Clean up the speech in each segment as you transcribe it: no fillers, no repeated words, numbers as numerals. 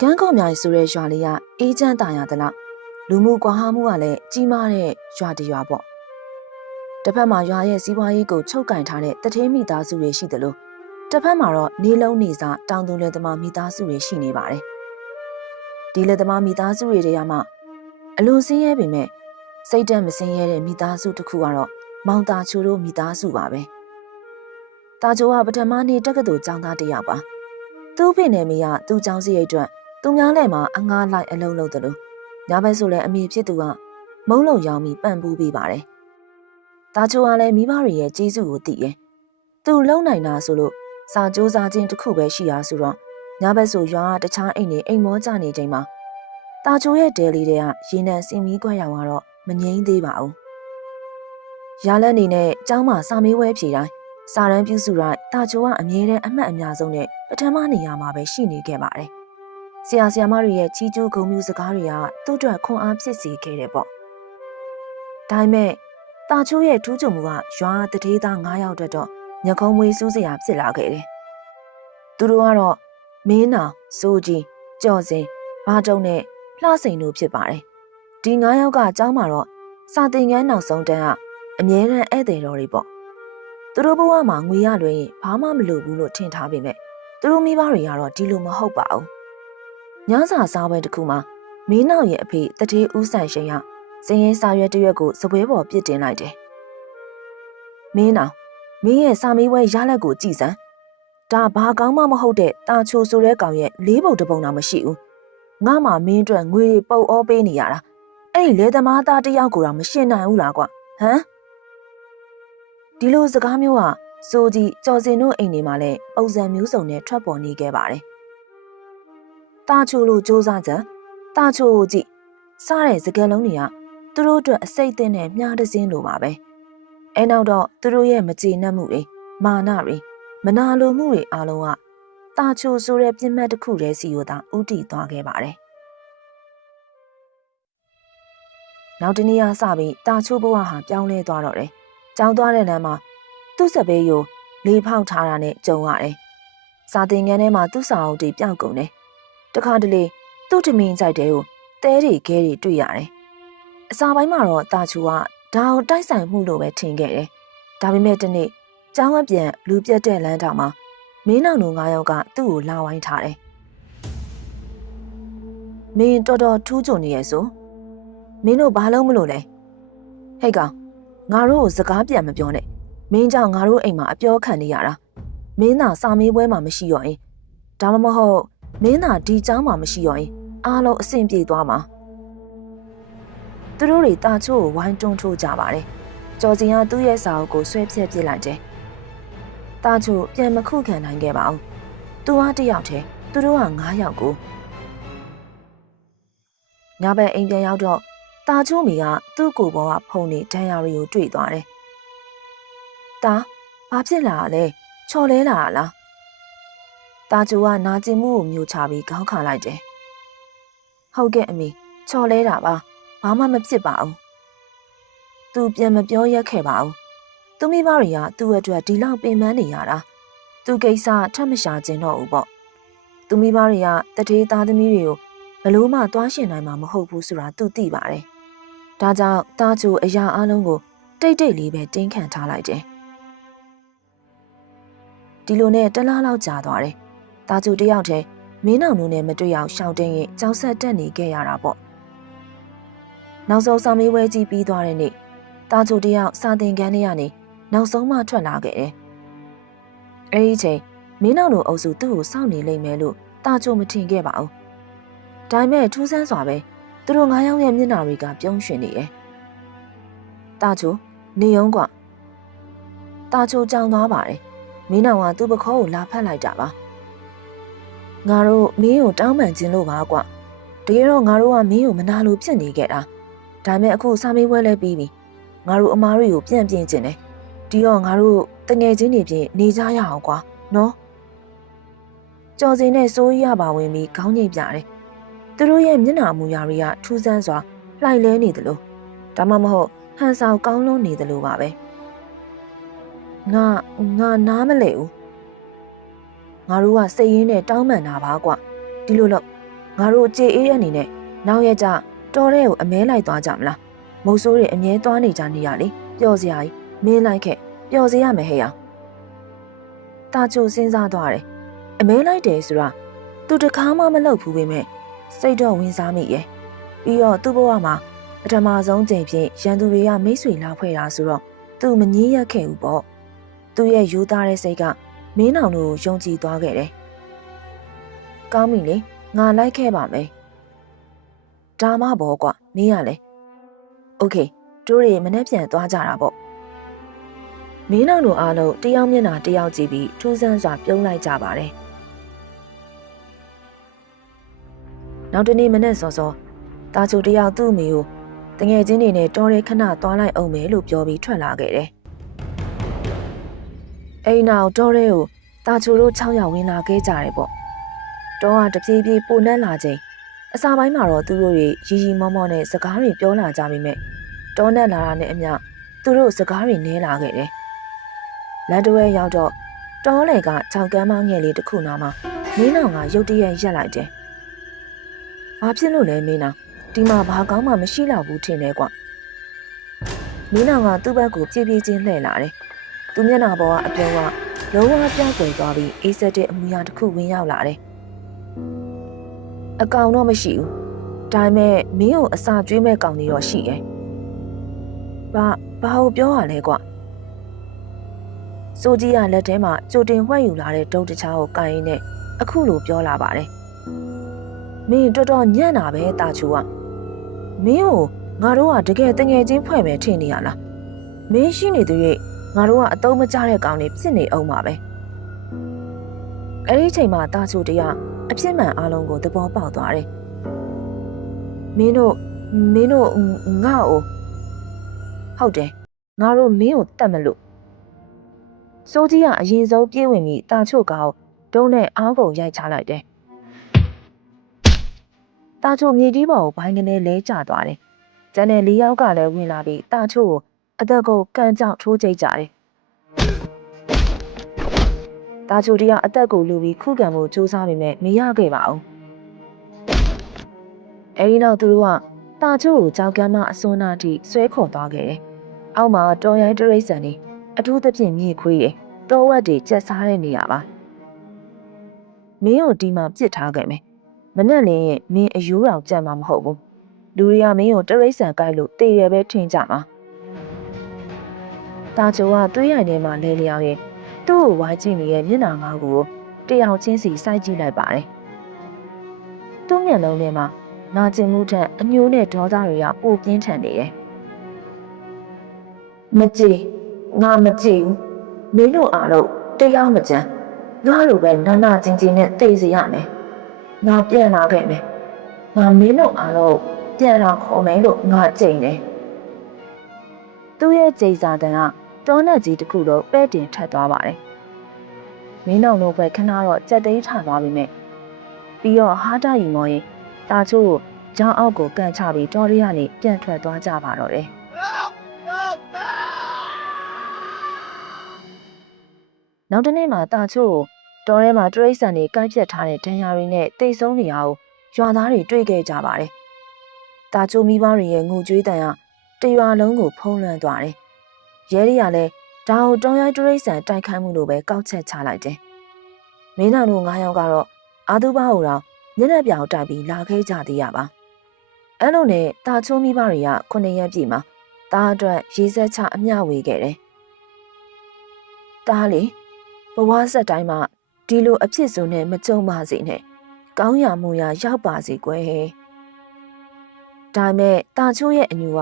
ကန်းကော့မြိုင်ဆိုတဲ့ရွာလေးကအေးချမ်းသာရသလားလူမှုကွာဟမှုကလည်းကြီးမားတဲ့ရွာတရွာပေါ့တစ်ဖက်မှာရွာရဲ့စီးပွားရေးကိုချုပ်ကင်ထားတဲ့တထေးမိသားစုတွေရှိတယ်လို့တစ်ဖက်မှာတော့နေလုံးနေစားတောင်သူလယ်သမားမိသားစုတွေရှိနေပါတယ်ဒီလယ်သမားမိသားစုတွေတည်းကမှအလွန်ဆင်းရဲပေမဲ့စိတ်ဓာတ်မဆင်းရဲတဲ့မိသားစုတစ်ခုကတော့မောင်သားချိုတို့မိသားစုပါပဲတာချိုကပထမနေ့တက္ကသိုလ်ကျောင်းသားတစ်ယောက်ပါသူ့ဖေနဲ့မေကသူ့ကျောင်းစရိတ်အတွက်သူများလည်းမှာအငားလိုက်အလုံးလုံးတယ်လို့ညဘက်ဆိုလည်းအမေဖြစ်သူကမုံလုံးရောင်းပြီးပံ့ပိုးပေးပါတယ်။တာချိုကလည်းမိဘတွေရဲ့ကျေးဇူးကိုသိတယ်။သူလုံနိုင်တာဆိုလို့စာကြိုးစားခြင်းတစ်ခုပဲရှိရဆိုတော့ညဘက်ဆိုရွာကတခြားအိမ်တွေအိမ်မောကြနေချိန်မှာတာချိုရဲ့တဲလေးတွေကရေနံစင်မီးခွက်ရောက်တော့မငြိမ်းသေးပါဘူး။ရလက်နေနဲ့ကျောင်းမှာစာမေးပွဲဖြေတိုင်းစာရန်ပြုစုတိုင်းတာချိုကအမြဲတမ်းအမှတ်အများဆုံးနဲ့ပထမနေရာမှာပဲရှိနေခဲ့ပါတယ်။ဆရာဆရာမတွေရဲ့ချီးကျူးဂုဏ်ပြုစကားတွေကသူ့အတွက်ခွန်အားဖြစ်စေခဲ့တယ်ပေါ့။ဒါပေမဲ့တာချိုရဲ့ထူးချွန်မှုကရွာတထေးသား9ယောက်အတွက်တော့ညခုံးမွေးစူးစရာဖြစ်လာခဲ့တယ်။သူတို့ကတော့မင်းနောင်စိုးကြီးကြော်စင်ဘာတုံနဲ့လှစိန်တို့ဖြစ်ပါတယ်။ဒီ9ယောက်ကကျောင်းမှာတော့စာသင်ခန်းနောက်ဆုံးတန်းကအမြဲတမ်းဧည့်သည်တော်တွေပေါ့။သူတို့ဘဝမှာငွေရလွင်ဘာမှမလိုဘူးလို့ထင်ထားပေမဲ့သူတို့မိဘတွေကတော့ဒီလိုမဟုတ်ပါဘူး။ညစာစားပွဲတစ်ခုမှာမင်းနောင်ရဲ့အဖေတထေးဦးဆိုင်ရှင်ကစင်ရင်စာရွက်တစ်ရွက်ကိုစပွဲပေါ်ပြစ်တင်လိုက်တယ်။မင်းနောင်မင်းရဲ့စာမေးပွဲရလက်ကိုကြည့်စမ်း။ဒါဘာကောင်းမှမဟုတ်တဲ့တာချိုဆိုတဲ့ကောင်ရဲ့လေးပုံတစ်ပုံတော့မရှိဘူး။ငါမှမင်းအတွက်ငွေတွေပုတ်အောပေးနေရတာ။အဲ့ဒီလေသမားသားတစ်ယောက်ကိုတော့မရှင်းနိုင်ဘူးလားကွာ။ဟမ်ဒီလိုစကားမျိုးကစိုးကြီးကြော်စင်တို့အိမ်တွေမှာလည်းပုံစံမျိုးစုံနဲ့ထွက်ပေါ်နေခဲ့ပါတယ်။တာချိုလိုစူးစမ်းချက်တာချိုကိုကြည့်စားတဲ့စကားလုံးတွေကသူတို့အတွက်အစိတ်အသင့်နဲ့မြားတစင်းလိုပါပဲ။အဲနောက်တော့သူတို့ရဲ့မကျေနပ်မှုတွေမာနတွေမနာလိုမှုတွေအားလုံးကတာချိုဆိုတဲ့ပြစ်မှတ်တစ်ခုတည်းစီကိုသာဥတီသွားခဲ့ပါတယ်။နောက်တနေ့ကစပြီးတာချိုဘဝဟာပြောင်းလဲသွားတော့တယ်။ကြောင်းသွားတဲ့လမ်းမှာသူ့စပယ်ကိုလေဖောက်ထားတာနဲ့ကြုံရတယ်။စာသင်ခန်းထဲမှာသူ့စာအုပ်တွေပျောက်ကုန်တယ်။တခါတလေသူ့ထမင်းကြိုက်တဲ့ကိုတဲတွေခဲတွေတွေ့ရတယ်။အစာပိုင်းမှာတော့တာချိုကဒါကိုတိုက်ဆိုင်မှုလို့ပဲထင်ခဲ့တယ်။ဒါပေမဲ့ဒီနေ့ကျောင်းအပြန်လူပြတ်တဲ့လမ်းတောင်မှာမင်းနောင်တို့9ယောက်ကသူ့ကိုလာဝိုင်းထားတယ်။မင်းတော်တော်ထူးချွန်နေရဲ့ဆိုမင်းတို့ဘာလို့မလို့လဲ။ဟဲ့ကောင်ငါတို့ကိုစကားပြန်မပြောနဲ့မင်းကြောင့်ငါတို့အိမ်မှာအပြောခံနေရတာမင်းသာစာမေးပွဲမှာမရှိတော့ရင်ဒါမှမဟုတ်မင်းသာဒီကျောင်းမှာမရှိတော့ရင်အားလုံးအဆင်ပြေသွားမှာသူတို့တွေတာချို့ကိုဝိုင်းတွန်းထိုးကြပါတယ်ကြော်စင်ကသူ့ရဲ့စာအုပ်ကိုဆွဲဖြက်ပစ်လိုက်တယ်တာချို့ပြန်မခုခံနိုင်ခဲ့ပါဘူးသူကတစ်ယောက်တည်းသူတို့က9ယောက်ကိုညဘက်အိမ်ပြန်ရောက်တော့တာချို့မိကသူ့ကိုယ်ပေါ်ကဖုန်နေဒဏ်ရာတွေကိုတွေ့သွားတယ်တာဘာဖြစ်လာလဲချော်လဲလာလားတာချိုကနာကျင်မှုကိုမျိုးချပြီးခေါင်းခါလိုက်တယ်ဟုတ်ကဲ့အမေချော်လဲတာပါဘာမှမဖြစ်ပါဘူးသူပြန်မပြောရက်ခဲ့ပါဘူးသူမိဘတွေကသူ့အတွက်ဒီလောက်ပင်ပန်းနေရတာသူကိစ္စထပ်မရှာခြင်းတော့ဘူးပေါ့သူမိဘတွေကတထေးသားသမီးတွေကိုဘလို့မှသွားရှင်နိုင်မှာမဟုတ်ဘူးဆိုတာသူသိပါတယ်ဒါကြောင့်တာချိုအရာအလုံးကိုတိတ်တိတ်လေးပဲတင်းခံထားလိုက်တယ်ဒီလိုနဲ့တလားလောက်ကြာသွားတယ်။တာချိုတယောက်တည်းမင်းနောင်တို့နဲ့မတွေ့အောင်ရှောင်တင်းရင်ကြောက်ဆက်တက်နေခဲ့ရတာပေါ့။နောက်ဆုံးစာမေးပွဲကြီးပြီးသွားတဲ့နေ့တာချိုတယောက်စာသင်ခန်းထဲကနေနောက်ဆုံးမှထွက်လာခဲ့တယ်။အဲဒီချိန်မင်းနောင်တို့အုပ်စုသူ့ကိုစောင့်နေလိမ့်မယ်လို့တာချိုမထင်ခဲ့ပါဘူး။ဒါပေမဲ့ထူးဆန်းစွာပဲသူတို့9ယောက်ရဲ့မျက်နှာတွေကပြုံးရွှင်နေတယ်။တာချိုနေုံကွာတာချိုကြောင်သွားပါတယ်။မင်းနောင်ကသူ့ပခေါ်ကိုလာဖက်လိုက်တာပါငါတို့မင်းကိုတောင်းပန်ခြင်းလို့ပါကွာတကယ်တော့ငါတို့ကမင်းကိုမနာလို့ဖြစ်နေခဲ့တာဒါပေမဲ့အခုစာမေးပွဲလဲပြီးပြီငါတို့အမားတွေကိုပြန်ပြင်ခြင်းတယ်ဒီတော့ငါတို့တငယ်ချင်းတွေပြင်နေကြရအောင်ကွာနော်ကြော်စင်နဲ့စိုးရပါဝင်ပြီးခေါင်းငိတ်ပြတယ်သူတို့ရဲ့မျက်နှာမူရာတွေကထူးဆန်းစွာလှိုက်လဲနေသလိုဒါမှမဟုတ်ဟန်ဆောင်ကောင်းလွန်းနေသလိုပါပဲငါနားမလဲဘူးငါတို့ကစိတ်ရင်းနဲ့တောင်းပန်တာပါကွာဒီလိုလို့ ငါတို့ကြေအေးရနေနဲ့နောက်ရက်ကျတော်တဲ့ကိုအမဲလိုက်သွားကြမလားမုတ်ဆိုးတွေအမြဲသွားနေကြနေရလေပျော်စရာကြီးမင်းလိုက်ခဲ့ပျော်စေရမယ်ဟဲ့အောင်တာချိုစဉ်းစားသွားတယ်အမဲလိုက်တယ်ဆိုတာသူတခါမှမလုပ်ဘူးပေမဲ့စိတ်တော့ဝင်စားမိရဲ့ပြီးတော့သူ့ဘဝမှာပထမဆုံးချိန်ဖြင့်ရန်သူတွေကမိတ်ဆွေလာဖွဲ့တာဆိုတော့သူမငြင်းရက်ခဲ့ဘူးပေါ့သူ့ရဲ့ယူသားတဲ့စိတ်ကမင်းအောင်တို့ယုံကြည်သွားခဲ့တယ်ကောင်းပြီလေငါလိုက်ခဲ့ပါမယ်ဒါမှပေါ့ကွာမင်းရလေโอเคတို့တွေမနေ့ပြန်သွားကြတာပေါ့မင်းအောင်တို့အားလုံးတယောက်မျက်နှာတယောက်ကြည့်ပြီးထူးဆန်းစွာပြုံးလိုက်ကြပါတယ်နောက်တနေ့မနေ့စောစောတာချိုတယောက်သူ့မိကိုတငယ်ချင်းတွေနဲ့တော်ရဲခဏသွားလိုက်အောင်မယ်လို့ပြောပြီးထွက်လာခဲ့တယ်အိမ်နောက်တော်ရဲကိုတာချိုတို့6ယောက်ဝင်လာခဲ့ကြတယ်ပေါ့တော်ကတပြေးပြေးပိုနှက်လာချိန်အစာပိုင်းမှာတော့သူတို့တွေရီရီမောမောနဲ့စကားတွေပြောလာကြပြီမဲ့တောနဲ့လာတာနဲ့အမျှသူတို့စကားတွေနည်းလာခဲ့တယ်။လမ်းတွဲရောက်တော့တောလေကခြောက်ကမ်းမငယ်လေးတစ်ခုနာမှာမင်းနောင်ကရုတ်တရက်ရက်လိုက်တယ်။ဘာဖြစ်လို့လဲမင်းနောင်ဒီမှာဘာကောင်းမှမရှိတော့ဘူးထင်တယ်ကွ။မင်းနောင်ကသူ့ဘက်ကိုပြေးပြေးချင်းလှည့်လာတယ်။သူမျက်နှာပေါ်ကအပြုံးကလုံးဝပြောင်းကွယ်သွားပြီးအေးဆက်တဲ့အမူအရာတစ်ခုဝင်ရောက်လာတယ်။အကောင်တော့မရှိဘူးဒါပေမဲ့မင်းကိုအစာကျွေးမဲ့ကောင်တွေတော့ရှိရဲ့ဘာကိုပြောရလဲကွစိုးကြီးကလက်ထဲမှာကြိုတင်ဝှက်ယူလာတဲ့တုပ်တခြားကိုကိုင်ရင်းနဲ့အခုလိုပြောလာပါတယ်မင်းတော်တော်ညံ့တာပဲတာချိုကမင်းကိုငါတို့ကတကယ်တငယ်ချင်းဖွဲ့မယ်ထင်နေရလားမင်းရှိနေသူရဲ့ငါတို့ကအတုံးမကျတဲ့ကောင်တွေဖြစ်နေအောင်ပါပဲအဲ့ဒီချိန်မှာတာချိုတရားအဖြစ်မှန်အားလုံးကိုသဘောပေါက်သွားတယ်။မင်းတို့ငါ့ကိုဟုတ်တယ်ငါတို့မင်းကိုတတ်မလို့စိုးကြီးကအရင်ဆုံးပြေးဝင်ပြီးတာချို့ကောင်ဒုံးနဲ့အားကုန်ရိုက်ချလိုက်တယ်။တာချို့မြေကြီးပေါ်ကိုဘိုင်းကနေလဲကျသွားတယ်။ကျန်တဲ့၄ယောက်ကလည်းဝင်လာပြီးတာချို့ကိုအသက်ကိုကန်ကြောက်ထိုးကြိတ်ကြတယ်။တာချိုတရားအသက်ကိုလူပြီးခုခံမှုစူးစမ်းပေမဲ့မရခဲ့ပါဘူး။အဲဒီနောက်သူတို့ကတာချိုကိုကြောက်ကမ်းမအစွန်းနာထိဆွဲခေါ်သွားခဲ့တယ်။အောက်မှာတော်ရိုင်းတရိတ်ဆန်တွေအထူးသဖြင့်မြေခွေးတွေတောဝက်တွေကျက်စားတဲ့နေရာပါ။မင်းကိုဒီမှာပြစ်ထားခဲ့မယ်။မနဲ့လင်းရဲ့မင်းအယူတော်ကြံမှာမဟုတ်ဘူး။လူတွေကမင်းကိုတရိတ်ဆန်ကိုက်လို့တေရပဲထင်ကြမှာ။တာချိုကသွေးရိုင်ထဲမှာလဲလျောင်းရဲ့သူ့ကိုဝိုင်းကြည့်နေတဲ့မျက်နှာငါးကိုတယောက်ချင်းစီစိုက်ကြည့်လိုက်ပါတယ်။သူ့မျက်လုံးထဲမှာနာကျင်မှုထက်အညိုးနဲ့ဒေါသတွေကပိုပြင်းထန်နေတယ်။မကြည့်ငါမကြည့်ဘူး။မင်းတို့အားလုံးတရားမကြမ်းငါတို့ပဲနာနာကျင်ကျင်နဲ့သိစေရမယ်။ငါပြန်လာခဲ့မယ်။ငါမင်းတို့အားလုံးပြန်လာခေါ်မယ်လို့ငါကြိမ်တယ်။သူ့ရဲ့ကြိမ်စာတန်ကတောနက်ကြီးတစ်ခုတော့ပဲ့တင်ထပ်သွားပါတယ်။မင်းတို့ဘက်ခဏတော့ကြက်သိမ်းထသွားပြီမဲ့ပြီးတော့ဟာတာယူမော်ရင်တာချို့ကိုကြောင်းအောက်ကိုကန်ချပြီးတော်ရီကနေပြန်ထွက်သွားကြပါတော့တယ်။နောက်တနေ့မှာတာချို့ကိုတော်ထဲမှာတရိတ်ဆန်တွေကိုက်ပြတ်ထားတဲ့ဒဏ်ရာတွေနဲ့တိတ်ဆုံးနေရအောင်ရွာသားတွေတွေ့ခဲ့ကြပါတယ်။တာချို့မိဘတွေရဲ့ငိုကြွေးတန်ကတရွာလုံးကိုဖုံးလွှမ်းသွားတယ်။ရဲတွေကလည်းဒါကိုတောင်ရိုင်းတရိတ်ဆန်တိုက်ခိုက်မှုလို့ပဲကောက်ချက်ချလိုက်တယ်။မင်းတို့9ယောက်ကတော့အာသူဘကိုတော့မျက်နှာပြောင်တိုက်ပြီးလာခဲ့ကြသေးရပါ။အဲ့လိုနဲ့တာချိုးမိဘတွေက9ရက်ပြည့်မှာတားအတွက်ရေစက်ချအမျှဝေခဲ့တယ်။တားလေဘဝဆက်တိုင်းမှာဒီလိုအဖြစ်ဆိုနဲ့မကြုံပါစေနဲ့။ကောင်းရမှုရရောက်ပါစေကွယ်။ဒါမဲ့တာချိုးရဲ့အညူက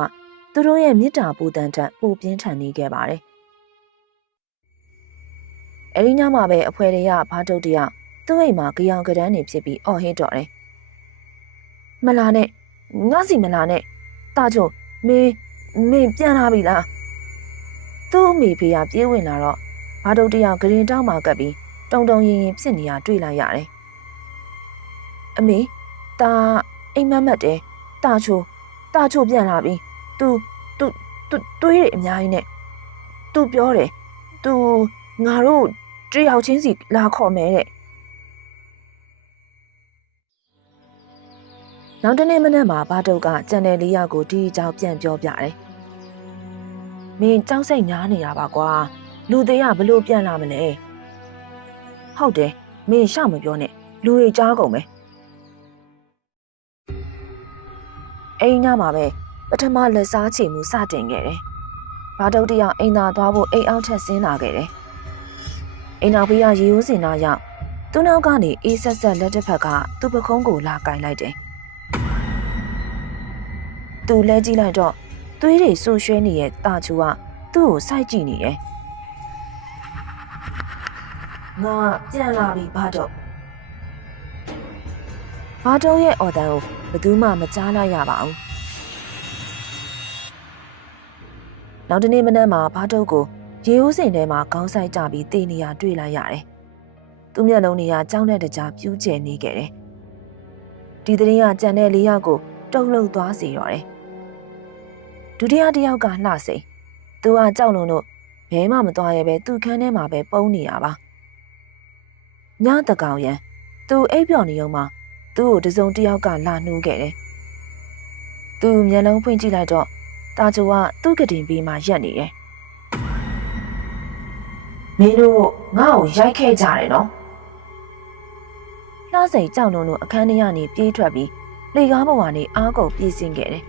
သူတို့ရဲ့မေတ္တာပူတန်ထက်ပိုပြင်းထန်နေခဲ့ပါတယ်။အဲဒီညမှာပဲအဖွဲတွေကဘာတုတ်တရသူ့အိမ်မှာကြောင်ကရန်းနေဖြစ်ပြီးအော်ဟစ်တော့တယ်။မလာနဲ့ငါစီမလာနဲ့တာချိုမင်းပြန်လာပြီလား။သူ့အမေဖေကပြေးဝင်လာတော့ဘာတုတ်တရဂရင်တောင်းမှကပ်ပြီးတုံတုံရင်ရင်ဖြစ်နေတာတွေ့လိုက်ရတယ်။အမေတာအိမ်မက်တယ်တာချိုပြန်လာပြီ။ तू တွေးရအများကြီးနဲ့ तू ပြောတယ် तू ငါတို့တယောက်ချင်းစီလာခေါ်မယ်တဲ့ နောက်တနေ့မနက်မှာဘာတုတ်ကကြံတဲ့လေးယောက်ကိုဒီအကြောင်းပြန်ပြောပြတယ်။မင်းကြောက်စိတ်များနေတာပါကွာလူသေးကဘလို့ပြန်လာမလဲ။ဟုတ်တယ်မင်းရှောက်မပြောနဲ့လူတွေကြားကုန်မယ်။အိမ်ညမှာပဲပထမလက်စားချေမှုစတင်ခဲ့တယ်။ဘာတုတ်တယောက်အိမ်သာသွားဖို့အိမ်အောက်ထက်ဆင်းလာခဲ့တယ်။အိမ်နောက်ဘေးကရေရိုးစင်သားရောက်သူ့နောက်ကနေအေးဆက်ဆက်လက်တစ်ဖက်ကသူ့ပခုံးကိုလာကင်လိုက်တယ်။သူလဲကြည့်လိုက်တော့သွေးတွေဆူရွှဲနေတဲ့တာချူကသူ့ကိုစိုက်ကြည့်နေတယ်။ငါပြန်လာပြီဘာတုတ်ရဲ့အော်တန်ကိုဘယ်သူမှမကြားလိုက်ရပါဘူး။နောက်တနေ့မနက်မှာဘာတုတ်ကိုရေဦးစင်ထဲမှာခေါင်းဆိုင်ကြပြီးတေနေရတွေ့လိုက်ရတယ်။သူ့မျက်လုံးတွေကကြောက်တဲ့တကြားပြူးကျဲနေခဲ့တယ်။ဒီသတင်းကကြံတဲ့လေးယောက်ကိုတုန်လှုပ်သွားစေတော့တယ်။ဒုတိယတစ်ယောက်ကလှစိန်သူကကြောက်လွန်လို့ဘဲမှမသွားရဲပဲသူ့ခန်းထဲမှာပဲပုန်းနေရပါ။ညတကောင်ရန်သူအိပ်ပျော်နေုံမှာသူ့ကိုတစုံတစ်ယောက်ကလာနှိုးခဲ့တယ်။သူမျက်လုံးဖွင့်ကြည့်လိုက်တော့တာချူကသူ့ကတင်ပြီးမှရက်နေတယ်။မင်းတို့ငါ့ကိုရိုက်ခဲ့ကြတယ်နော်။လှစိန်ကြောက်လွန်လို့အခန်းထဲကနေပြေးထွက်ပြီးလေကားပေါ်ကနေအားကုန်ပြေးဆင်းခဲ့တယ်။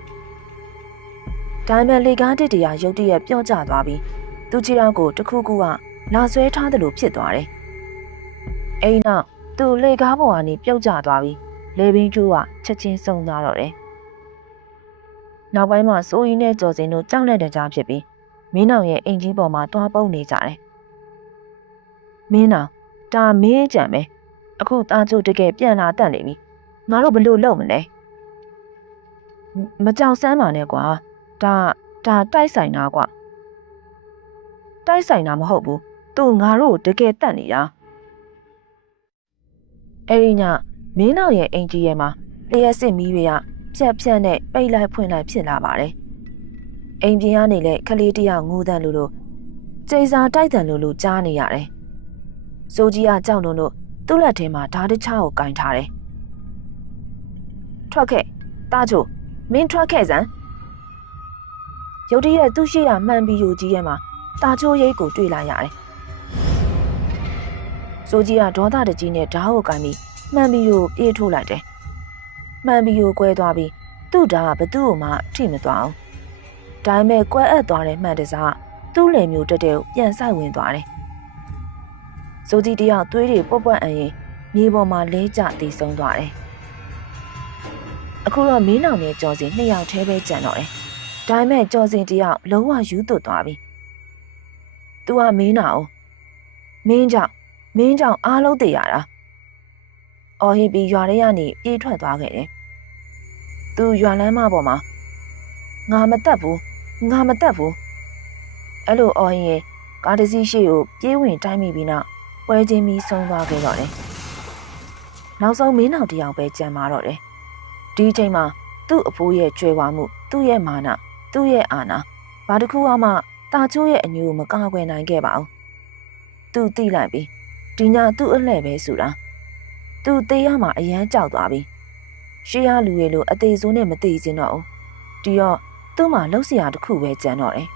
ဒါပေမဲ့လေကားတစ်တရာရုတ်တရက်ပြော့ကျသွားပြီးသူ့ခြေထောက်ကိုတခုခုကလာဆွဲထားသလိုဖြစ်သွားတယ်။အိမ်နောက်သူ့လေကားပေါ်ကနေပြုတ်ကျသွားပြီးလေဘင်းကျိုးကချက်ချင်းစုံသွားတော့တယ်။နောက်ပိုင်းမှာစိုးရီနဲ့ကြော်စင်တို့ကြောက်လက်တကြားဖြစ်ပြီးမင်းအောင်ရဲ့အိမ်ကြီးပေါ်မှာတွားပုန်းနေကြတယ်။မင်းအောင်ဒါမင်းကြံပဲအခုသားချို့တကယ်ပြန်လာတတ်နေပြီငါတို့ဘလို့လုပ်မလဲမကြောက်စမ်းပါနဲ့ကွာဒါတိုက်ဆိုင်တာကွာတိုက်ဆိုင်တာမဟုတ်ဘူးသူငါတို့တကယ်တတ်နေတာအဲ့ဒီညမင်းအောင်ရဲ့အိမ်ကြီးရဲ့မှာလျှက်စစ်မီးတွေကဖြတ်နဲ့ပိတ်လိုက်ဖွင့်လိုက်ဖြစ်လာပါတယ်အိမ်ပြင်ကနေလည်းခလေးတယောက်ငိုးတန်လို့ကျိန်စာတိုက်တန်လို့ကြားနေရတယ်စိုးကြီးကကြောက်လို့သူ့လက်ထဲမှာဓာတ်တခြားကိုကင်ထားတယ်ထွက်ခဲ့တာချိုမင်းထွက်ခဲ့စမ်းရုတ်တရက်သူ့ရှိရမှန်ပြီးယူကြီးရဲ့မှာတာချိုရိတ်ကိုတွေ့လာရတယ်စိုးကြီးကဒေါသတကြီးနဲ့ဓာတ်ကိုကင်ပြီးမှန်ပြီးယူပြေးထိုးလိုက်တယ်မှန်ပြီးယူကွဲသွားပြီးသူ့ဓာတ်ကဘသူ့ကိုမှထိမသွားအောင်ဒါပေမဲ့ကွဲအပ်သွားတဲ့မှန်တစားသူ့လယ်မျိုးတက်တဲ့ကိုပြန်ဆိုင်ဝင်သွားတယ်စိုးကြီးတယောက်သွေးတွေပွက်အန်ရင်မြေပေါ်မှာလဲကျတည်ဆုံးသွားတယ်အခုတော့မင်းနောင်နဲ့ကြော်စင်2ယောက်ထဲပဲကြံတော့တယ်ဒါပေမဲ့ကြော်စင်တယောက်လုံးဝယူသွတ်သွားပြီသူကမင်းနောင်မင်းကြောင့်အားလုံးတည်ရတာအော်ဟီပီရွာထဲကနေပြေးထွက်သွားခဲ့တယ်သူရွာလမ်းမပေါ်မှာငါမတက်ဘူးအဲ့လိုအော်ဟီရဲ့ကားတစ်စီးရှိကိုပြေးဝင်တိုင်းမိပြီးနောက်ပွဲချင်းပြီးဆုံးသွားခဲ့တော့တယ်နောက်ဆုံးမင်းနောင်တယောက်ပဲကြံမာတော့တယ်ဒီအချိန်မှာသူ့အဖိုးရဲ့ကြွယ်ဝမှုသူ့ရဲ့မာနသူ့ရဲ့အာဏာဘာတစ်ခုမှတာချိုးရဲ့အညို့မကာကွယ်နိုင်ခဲ့ပါဘူးသူသိလိုက်ပြီဒီညသူ့အလှဲ့ပဲဆိုတာသူတေးရမှာအရန်ကြောက်သွားပြီရှေးရလူတွေလိုအသေးစိုးနဲ့မသေးခြင်းတော့ဘူးဒီတော့သူ့မှာလှုပ်ရှားတစ်ခုပဲကြံတော့တယ်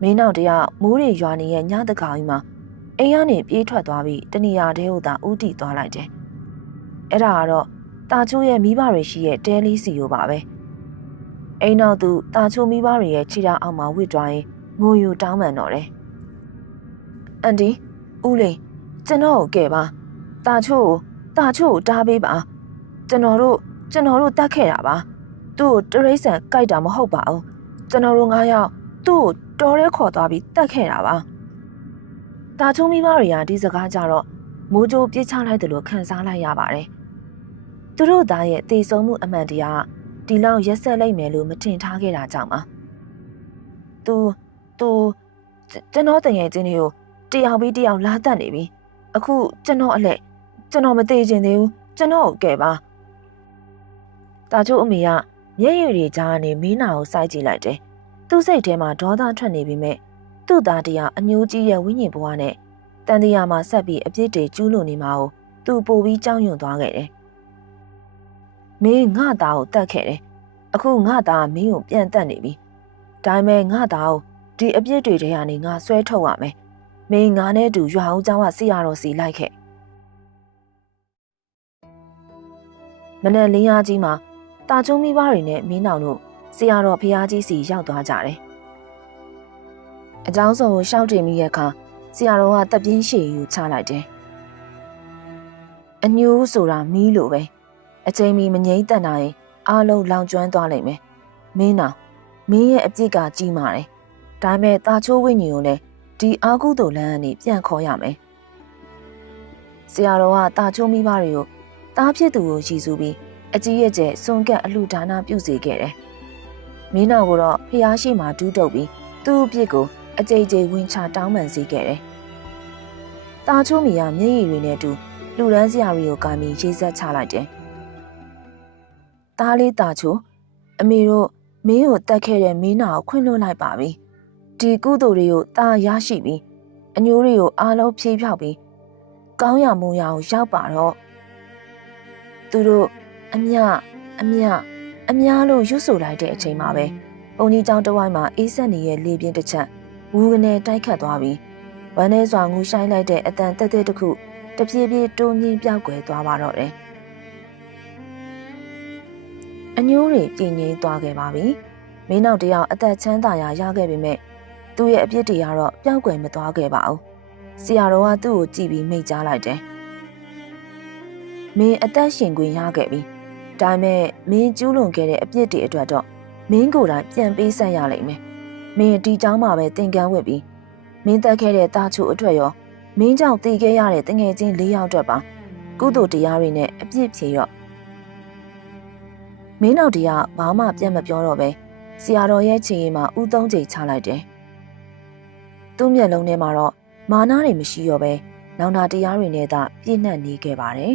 မင်းနောက်တယောက်မိုးတွေရွာနေရဲ့ညတကောင်ကြီးမှာအိမ်ကနေပြေးထွက်သွားပြီးတနေရာတည်းကိုသာဥတီသွားလိုက်တယ်အဲ့ဒါကတော့တာချိုးရဲ့မိဘတွေရှိရဲ့တဲလေးစီကိုပါပဲအိမ်နောက်သူတာချိုးမိဘတွေရဲ့ခြေထောက်အောက်မှာဝစ်သွားရင်ငိုယူတောင်းပန်တော့တယ်အန်ဒီဦးလေးကျွန်တော်ကိုကဲပါတာချိုးကိုတားပေးပါကျွန်တော်တို့တတ်ခဲ့တာပါသူ့ကိုတရိတ်ဆန်ကြိုက်တာမဟုတ်ပါဘူးကျွန်တော်တို့9ယောက်သူ့ကိုတော်ရဲခေါ်သွားပြီးတတ်ခဲ့တာပါတာချိုးမိဘတွေကဒီစကားကြတော့မိုးကြိုးပြစ်ချလိုက်တယ်လို့ခံစားလိုက်ရပါတယ်သူတို့သားရဲ့တည်ဆုံမှုအမှန်တရားဒီလောက်ရက်ဆက်လိုက်မယ်လို့မထင်ထားခဲ့တာကြောင့်ပါသူကျွန်တော်တငယ်ချင်းတွေကိုတယောက်ပြီးတယောက်လာတတ်နေပြီအခုကျွန်တော်မသေးချင်သေးဘူးကျွန်တော်ကိုကဲပါတာချိုးအမေကမျက်ရည်တွေကြားကနေမင်းနာကိုစိုက်ကြည့်လိုက်တယ်သူ့စိတ်ထဲမှာဒေါသထွက်နေပြီမဲ့သူ့သားတရားအမျိုးကြီးရဲ့ဝိညာဉ်ဘဝနဲ့တန်တရားမှာဆက်ပြီးအပြစ်တွေကျူးလွန်နေမှာကိုသူပိုပြီးကြောက်ရွံ့သွားခဲ့တယ် မင်းငါသားကိုတတ်ခဲ့တယ်အခုငါသားမင်းကိုပြန်တတ်နေပြီဒါပေမဲ့ငါသားကိုဒီအပြစ်တွေထဲကနေငါဆွဲထုတ်ရမယ်မင်းငါနဲ့တူရွာဦးเจ้าကဆရာတော်စီလိုက်ခဲ့မနက်လင်းအားကြီးမှာတာချုံမိဘတွေနဲ့မင်းနောင်တို့ဆရာတော်ဖျားကြီးစီရောက်သွားကြတယ်အကြောင်းစုံကိုရှောက်တင်မိရဲ့အခါဆရာတော်ကတပ်ပြင်းရှည်ယူချလိုက်တယ်အညိုးဆိုတာမီးလိုပဲအချိန်မီမငြိမ့်သက်နိုင်အားလုံးလောင်ကျွမ်းသွားလိမ့်မယ်မင်းနောင်မင်းရဲ့အပြစ်ကကြီးမာတယ်ဒါပေမဲ့တာချိုးဝိညာဉ်ကိုလည်းဒီအာကုသိုလ်လမ်းကနေပြန်ခေါ်ရမယ်ဆရာတော်ကတာချိုးမိဘတွေကိုတားဖြစ်သူကိုရည်စူးပြီးအကြီးရဲ့ကျဲစွန်ကက်အလှဒါနပြုစေခဲ့တယ်မင်းနောင်ကတော့ဖျားရှိမှဒူးတုပ်ပြီးသူ့အပြစ်ကိုအကြိမ်ကြိမ်ဝင်ချတောင်းပန်စေခဲ့တယ်တာချိုးမီကမျက်ရည်တွေနဲ့တူလူရန်စရာတွေကိုကမ်းပြီးရေးဆက်ချလိုက်တယ်။တားလေးတာချိုအမေတို့မင်းကိုတတ်ခဲ့တဲ့မင်းနာကိုခွင့်လွှတ်လိုက်ပါပြီ။ဒီကုသိုလ်တွေကိုတားရရှိပြီးအညိုးတွေကိုအားလုံးဖြေးဖြောက်ပြီးကောင်းရမွန်ရအောင်ရောက်ပါတော့။သူတို့အမြလို့ရွတ်ဆိုလိုက်တဲ့အချိန်မှာပဲဘုံကြီးကျောင်းတစ်ဝိုင်းမှာအေးဆက်နေရဲ့လေပြင်းတစ်ချက်ဝူကနေတိုက်ခတ်သွားပြီးဝမ်းထဲစွာငူဆိုင်လိုက်တဲ့အတန်တက်တက်တစ်ခုတပြေးပြေးတိုးမြင့်ပြောက်ကွယ်သွားပါတော့တယ်။အညိုးတွေပြင်းငိမ့်သွားခဲ့ပါပြီ။မင်းနောက်တယောက်အသက်ချမ်းသာရာရခဲ့ပေမဲ့သူ့ရဲ့အပြစ်တွေကတော့ပျောက်ကွယ်မသွားခဲ့ပါဘူး။ဆရာတော်ကသူ့ကိုကြည့်ပြီးမိန့်ကြားလိုက်တယ်။မင်းအသက်ရှင်ခွင့်ရခဲ့ပြီ။ဒါပေမဲ့မင်းကျူးလွန်ခဲ့တဲ့အပြစ်တွေအတွက်တော့မင်းကိုယ်တိုင်ပြန်ပေးဆက်ရလိမ့်မယ်။မင်းဒီเจ้าမှာပဲသင်္ကန်းဝတ်ပြီးမင်းတက်ခဲ့တဲ့တာချိုအထွက်ရောမင်းကြောင့်တည်ခဲ့ရတဲ့တငယ်ချင်း၄ယောက်အတွက်ပါကုသိုလ်တရားတွေနဲ့အပြည့်ဖြေတော့မင်းနောက်တရားဘာမှပြန်မပြောတော့ပဲဆရာတော်ရဲ့ခြေရည်မှာဥသုံးချိန်ချလိုက်တယ်သူ့မျက်လုံးထဲမှာတော့မာနတွေမရှိတော့ပဲနောင်နာတရားတွေနဲ့သာပြည့်နှက်နေခဲ့ပါတယ်